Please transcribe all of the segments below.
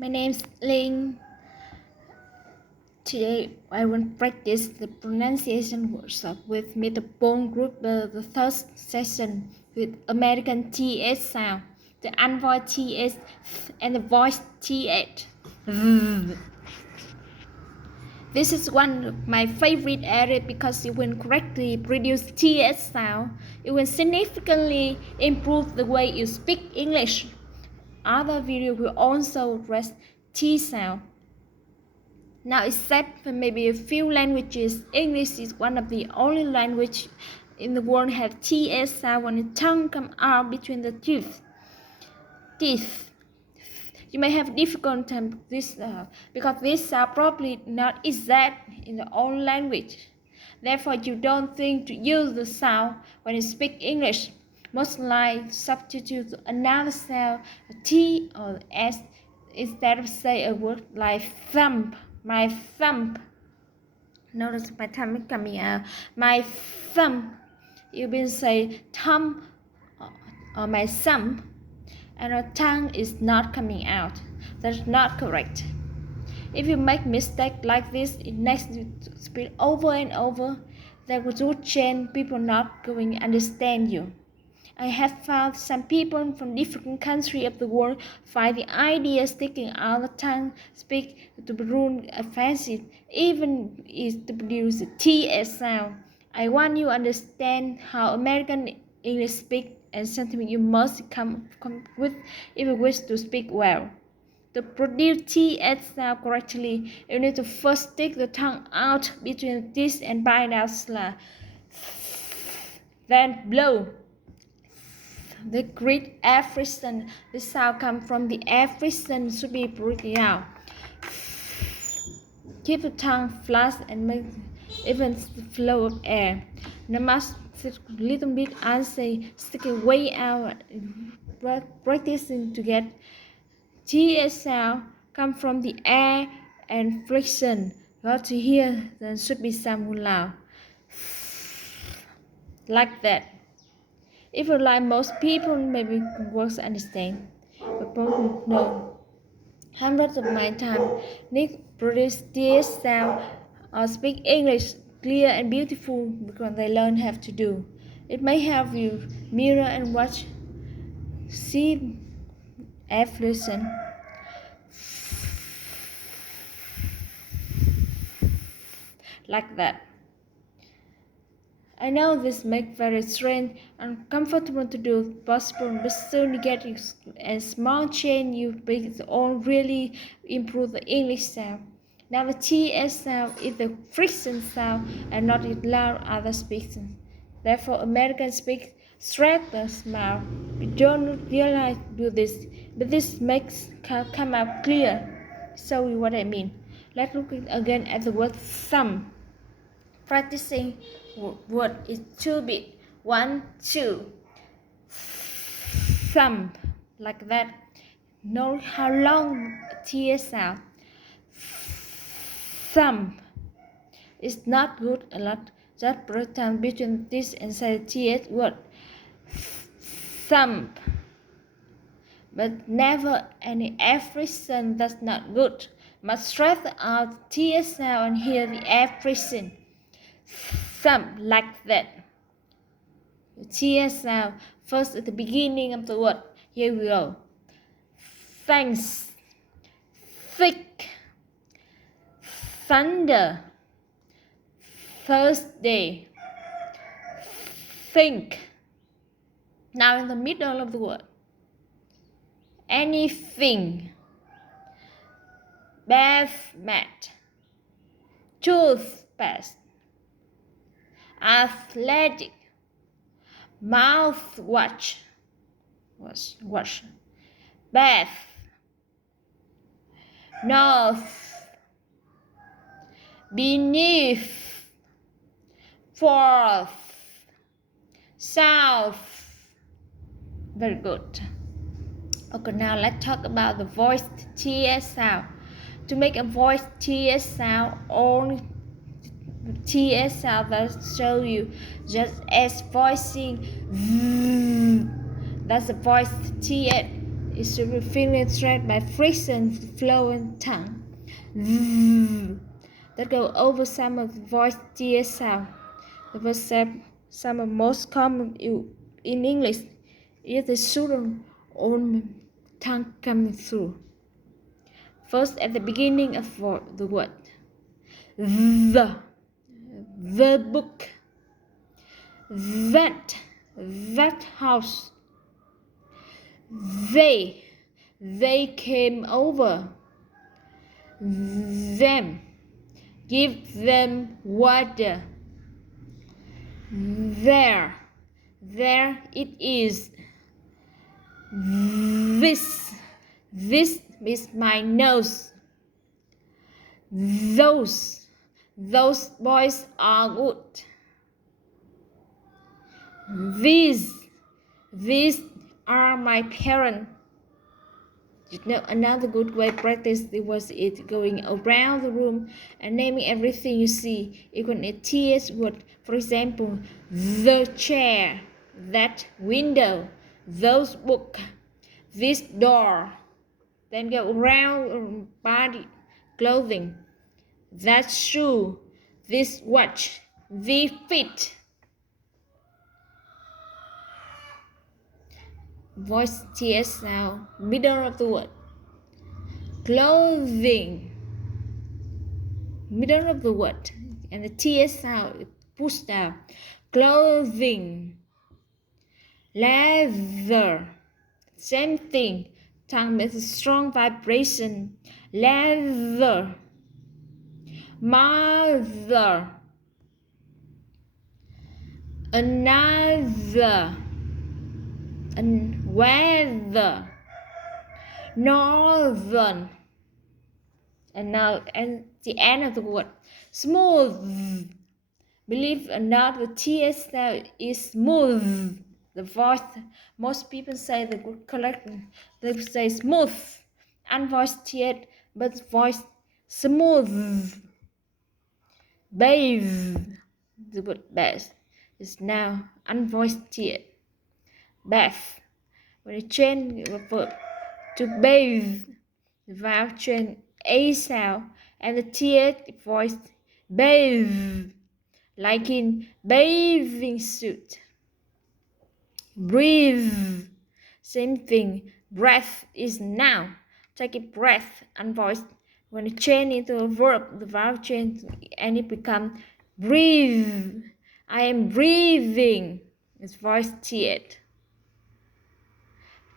My name's Ling. Today I will practice the pronunciation workshop with Metabone Group, the third session with American TH sound, the unvoiced TH and the voiced TH. This is one of my favorite areas because it will correctly produce TH sound. It will significantly improve the way you speak English. Other videos will also address T sound. Now, except for maybe a few languages, English is one of the only language in the world have TS sound when the tongue comes out between the teeth. You may have difficult time with this because these are probably not exact in the own language. Therefore, you don't think to use the sound when you speak English. Most likely substitute another sound, a T or S, instead of say a word like thumb. My thumb. Notice my tongue is coming out. My thumb. You will say thumb or my thumb, and your tongue is not coming out. That's not correct. If you make mistake like this, it makes you speak over and over. That will change. People not going to understand you. I have found some people from different countries of the world find the idea sticking out the tongue speak to ruin offensive, even is to produce a TS sound. I want you to understand how American English speak and something you must come with if you wish to speak well. To produce TS sound correctly, you need to first stick the tongue out between this and bite out slur. Then blow. The Greek African, the sound comes from the African should be breathed out. Keep the tongue flat and make even the flow of air. Now must sit a little bit and say stick it way out. Practicing to get TS sound come from the air and friction. Got to hear then should be some loud. Like that. If you like most people, maybe works understand, but most no. Hundreds of my time need produce this sound or speak English clear and beautiful because they learn how to do. It may help you mirror and watch. See evolution. Like that. I know this makes very strange and uncomfortable to do possible, but soon you get a small change you make all really improve the English sound. Now the TS sound is the friction sound and not it loud other speaking. Therefore Americans speak straight the smile. We don't realize do this, but this makes come out clear. Show you what I mean. Let's look again at the word thumb. Practicing word is 2 bit. 1, 2. Thumb. Like that. Know how long TS sound. Thumb. It's not good a lot. Just break down between this and say TS word. Thumb. But never any affriction. That's not good. Must stress out TS sound and hear the affriction. Thumb like that. TS sound first at the beginning of the word. Here we go. Thanks. Thick. Thunder. Thursday. Think. Now in the middle of the word. Anything. Bath mat. Toothpaste. Athletic. Mouthwash. Wash. Bath. North. Beneath. Forth. South. Very good. Okay, now let's talk about the voiced TS sound. To make a voiced TS sound, only TS sound that show you just as voicing. That's the voice TS It should be filtered by friction, flow, and tongue. That go over some of the voice tear sound. The first some of most common in English is the sudden own tongue coming through. First, at the beginning of the word, the book, that house, they came over, them, give them water, there it is, this is my nose, those boys are good, these are my parents. You know, another good way to practice was it going around the room and naming everything you see. You can add TS word, for example, the chair, that window, those book, this door. Then go around body, clothing, that shoe, this watch, the feet. Voice TS sound, middle of the word. Clothing, middle of the word, and the TS sound pushed down. Clothing, leather, same thing. Tongue makes a strong vibration. Leather, mother, another, and weather, northern, and now and the end of the word, smooth. Believe or not, the TS now is smooth. The voice, most people say the good correct, they say smooth, unvoiced TS, but voice smooth. Bathe, the word bath is now unvoiced TS. Bath. When you change the verb to bathe, the vowel change A sound and the TH voice bathe, like in bathing suit. Breathe, same thing. Breath is noun. Take a breath, unvoiced. When you change into a verb, the vowel change and it becomes breathe. I am breathing. It's voice TH.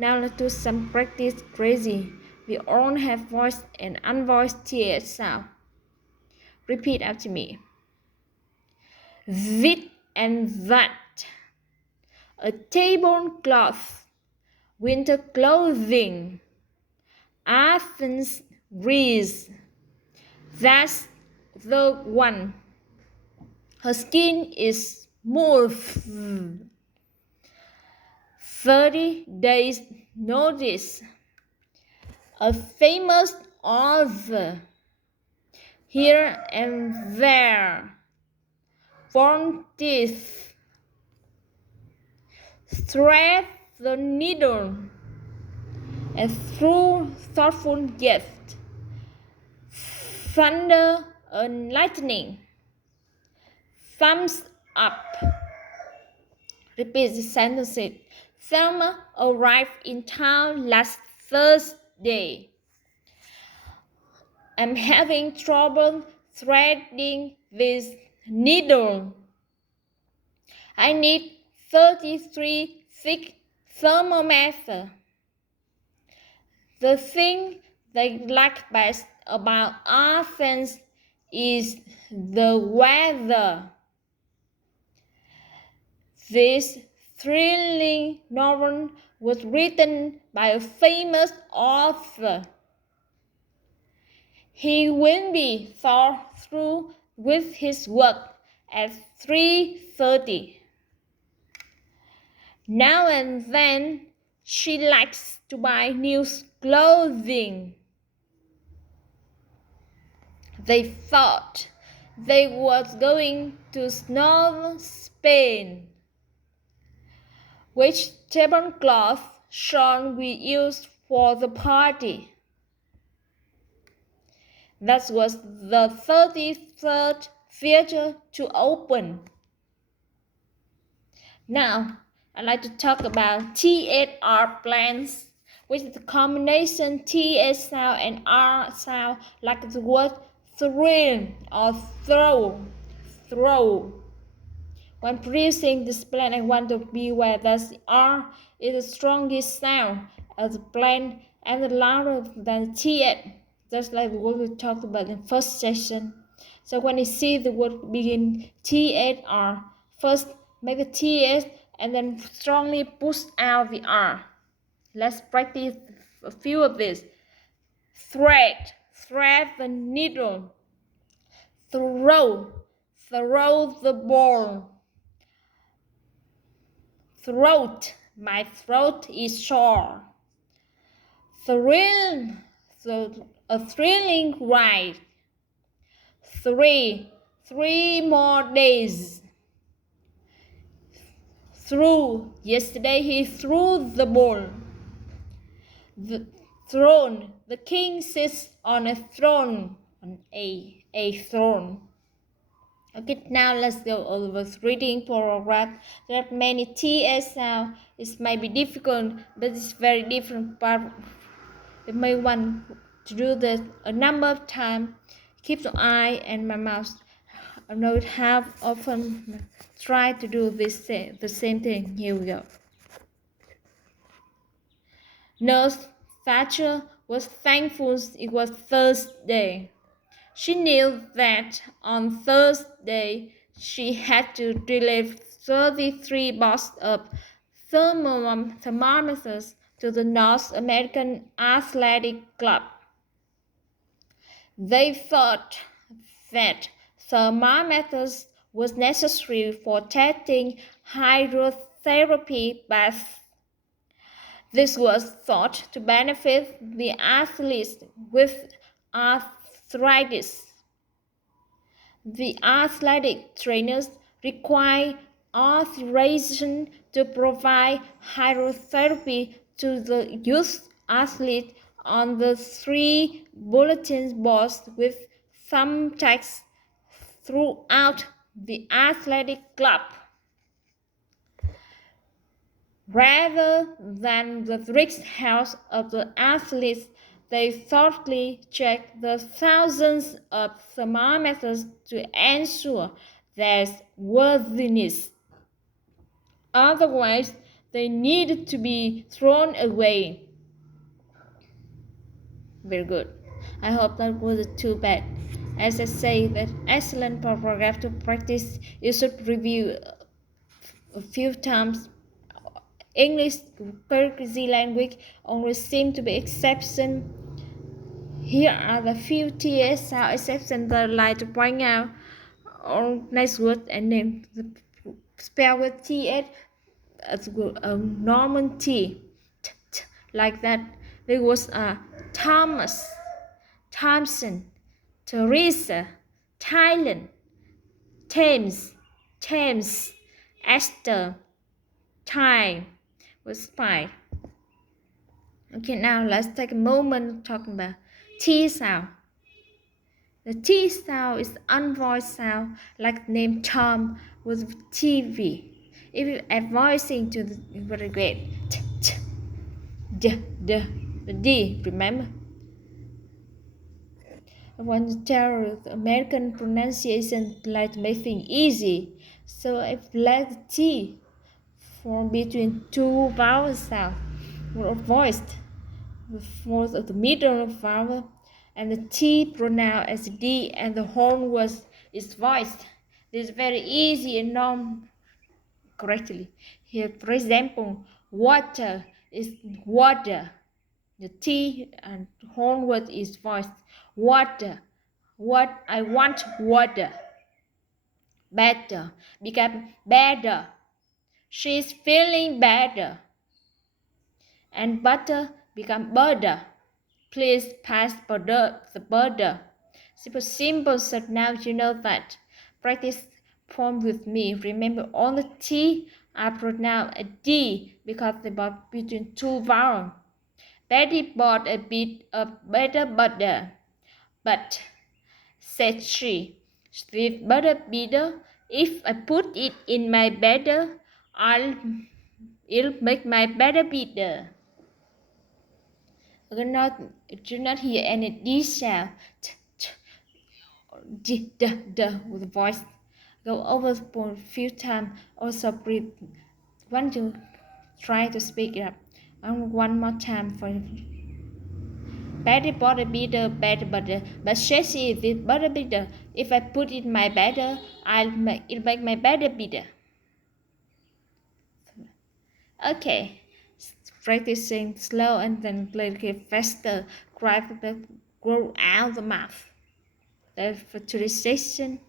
Now let's do some practice crazy. We all have voiced and unvoiced TH sound. Repeat after me. This and that. A tablecloth. Winter clothing. Athens, Greece. That's the one. Her skin is smooth. 30 days notice. A famous author. Here and there. Form teeth. Thread the needle. And through thoughtful gift. Thunder and lightning. Thumbs up. Repeat the sentence. Thelma arrived in town last Thursday. I'm having trouble threading this needle. I need 33 thick thermometer. The thing they like best about Athens is the weather. This thrilling novel was written by a famous author. He will be thought through with his work at 3:30. Now and then, she likes to buy new clothing. They thought they was going to North Spain. Which tablecloth shall we use for the party. That was the 33rd theater to open. Now, I'd like to talk about THR plans, which is the combination TH sound and R sound, like the word thrill or throw. When producing this plan, I want to be aware that the R is the strongest sound of the plan and louder than TH, just like what we talked about in first session. So when you see the word begin THR, first make a TH and then strongly push out the R. Let's practice a few of these. Thread the needle. Throw the ball. Throat, my throat is sore. Thrill, a thrilling ride. Three more days. Yesterday he threw the ball. The throne, the king sits on a throne, on a throne. Okay, now let's go over the reading paragraph. There are many TS sounds. It may be difficult, but it's very different. But you may want to do this a number of times. Keep your eye and my mouth. I know how often try to do the same thing. Here we go. Nurse Thatcher was thankful it was Thursday. She knew that on Thursday she had to deliver 33 boxes of thermometers to the North American Athletic Club. They thought that thermometers was necessary for testing hydrotherapy baths. This was thought to benefit the athletes with arthritis. The athletic trainers require authorization to provide hydrotherapy to the youth athlete on the 3 bulletin boards with thumb text throughout the athletic club. Rather than the risk health of the athletes, they thoroughly checked the thousands of thermometers to ensure their worthiness. Otherwise, they needed to be thrown away. Very good. I hope that wasn't too bad. As I say, that excellent paragraph to practice. You should review a few times. English Persian language only seem to be exception. Here are the few TS sound exceptions that I like to point out. All nice word and name. Spell with TS as normal T. Like that. There was Thomas, Thompson, Teresa, Thailand, Thames, Esther, time was spy. Okay, now let's take a moment talking about T sound. The T sound is the unvoiced sound, like the name Tom was TV. If you add voicing to the very great the D, remember? I want to tell you the American pronunciation like to make things easy. So if let the T form between two vowel sounds or voiced, the fourth of the middle vowel, and the T pronounced as D, and the horn was is voiced. This is very easy and known correctly. Here, for example, water is water. The T and horn word is voiced. Water. What I want water. Better become better. She's feeling better. And butter become butter. Please pass the butter. Simple, so now you know that. Practice form with me. Remember, all the T are pronounced a D because they are between two vowels. Betty bought a bit of better butter, but, said she, with butter bitter, if I put it in my batter, it'll make my batter bitter. I do not hear any D sound. With the voice go over a few times. Also breathe. Want to try to speak up. And one more time for Betty bought a better butter, but Chelsea is with butter bitter. If I put it in my batter, it'll make my batter bitter. Okay, practicing slow and then little faster. Grow out the mouth. For today's session.